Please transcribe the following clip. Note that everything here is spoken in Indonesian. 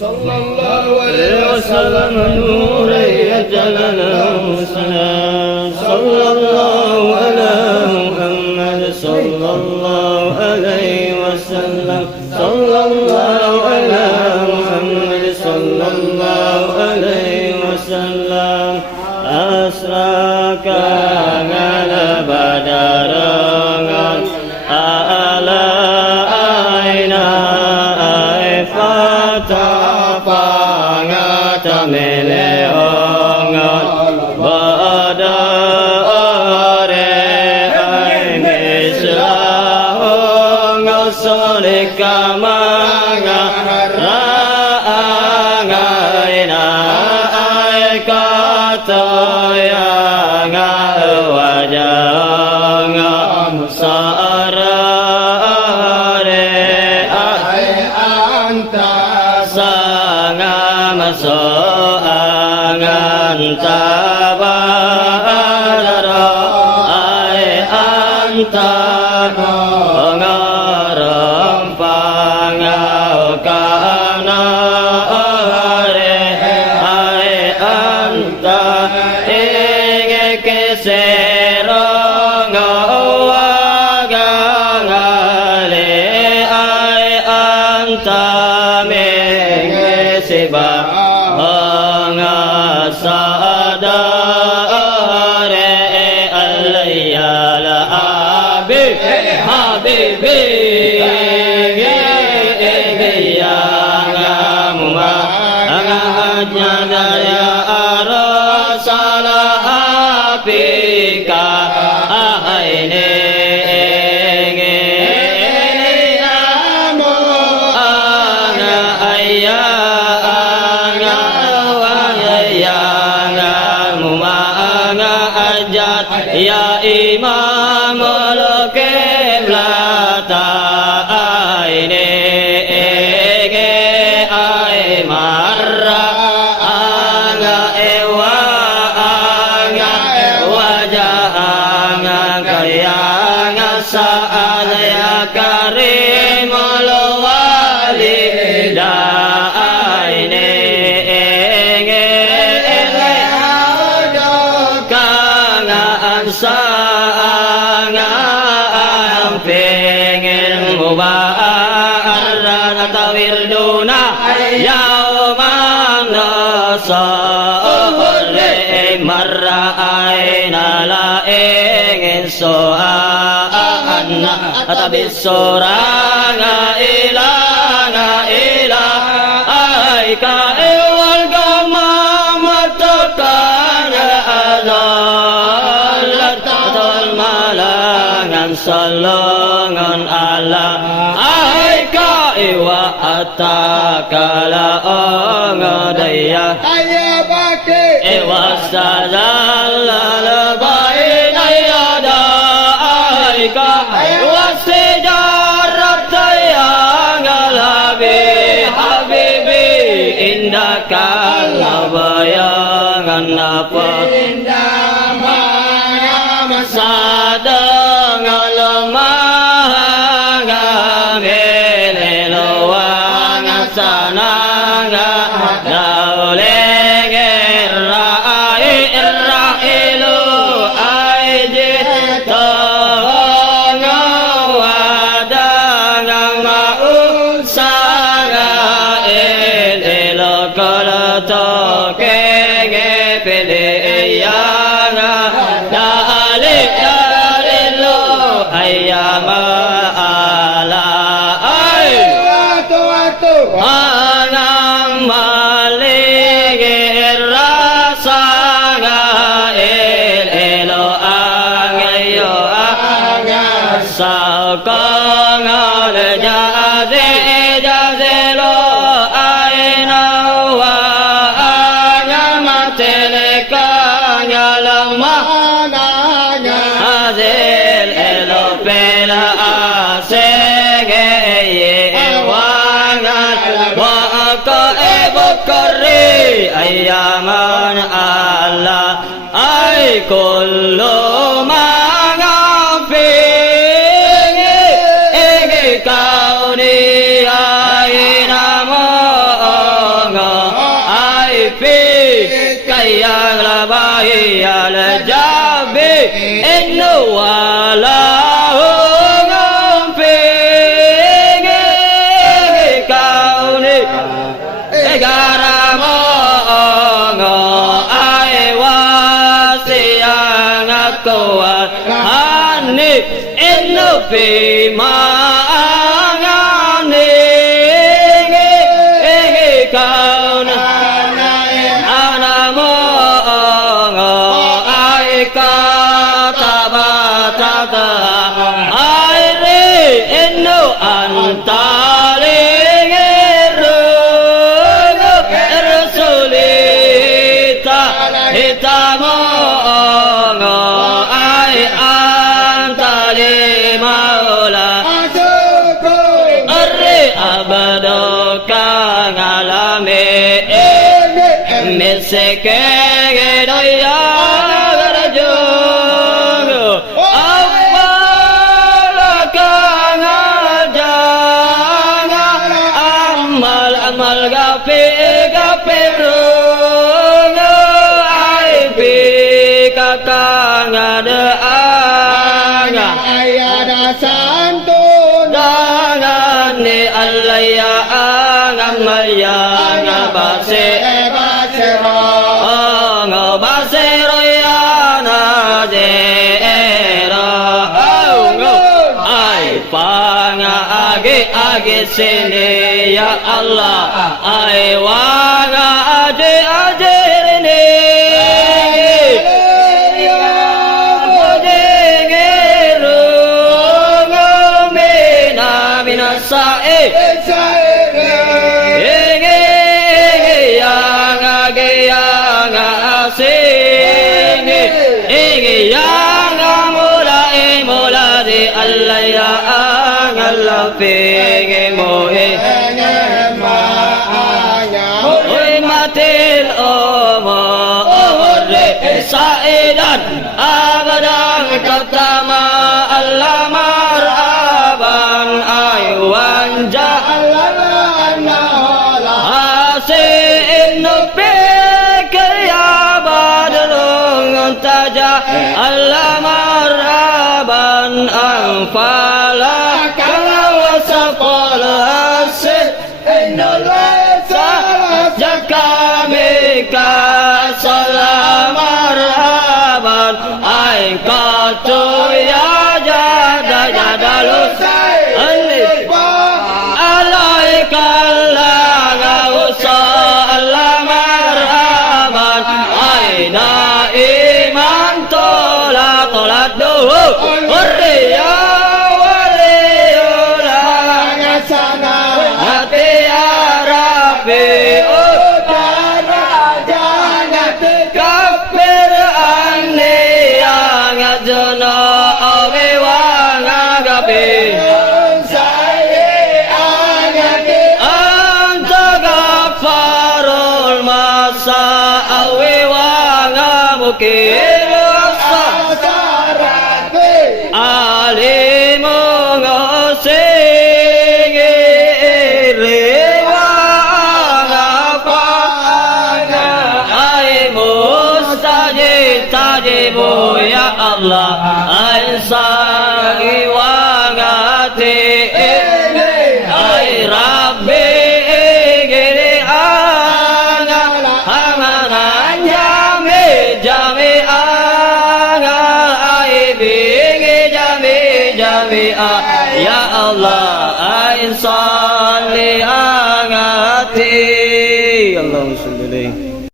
صلى الله عليه وسلم نور جلال السلام صلى الله على محمد صلى الله عليه وسلم صلى الله على محمد صلى الله عليه وسلم أسراك على بدر على أين فتفانت مليون بدر مثله صلك ما Ya Imamul Qiblata aini ai marra anga ewa anga wajah anga karyanga saat ya karimul walida aini sangat pengen mubarak tawirduna yauman nasore marra aina la ingin so'ana tabis soranga ilanga aika ewal gama matakana sallangan Allah aika iwa atakala ongadaya ayabake iwa sadalla labaina yada aika iwa sejarat yang alabi habibi indaka labayangan apa indah maya masada anang maligir rasa gael elo angayo sakangal jazelo aina wa angamatele kanyalama azel elo pela asege ayaman Allah ay kullu mangaping ikaw ni ay namo yang labai ala jabe eno wala ngampe kau ni garamo ngo ai wasiang aku hani eno pe mangane kau na anamo ngo ai kata batata ai re eno antare Hitamo ngo ai antale maula arre abado kangalame meseke gedoya garajo awala kangajaga amal amal gape kakang ada anga ayada santun dangan ni alaya anga maya ngabase basero ngabasero ya na jera ngo ai panga age sini ya Allah ai waga ade ni sae yang asing yang mula di Allah ya Allah pege moe matil omo saedan abadan katama Allah maraban wanja hasin pikir ya badrung taja Allah maraban anfala kalau wasafal hasin indonesia jakamika salam maraban ay katu ya jada lusai ya Allah ansari wangati ay Rabbi gini anga hamanan jami anga ay bingi jami ya Allah ansari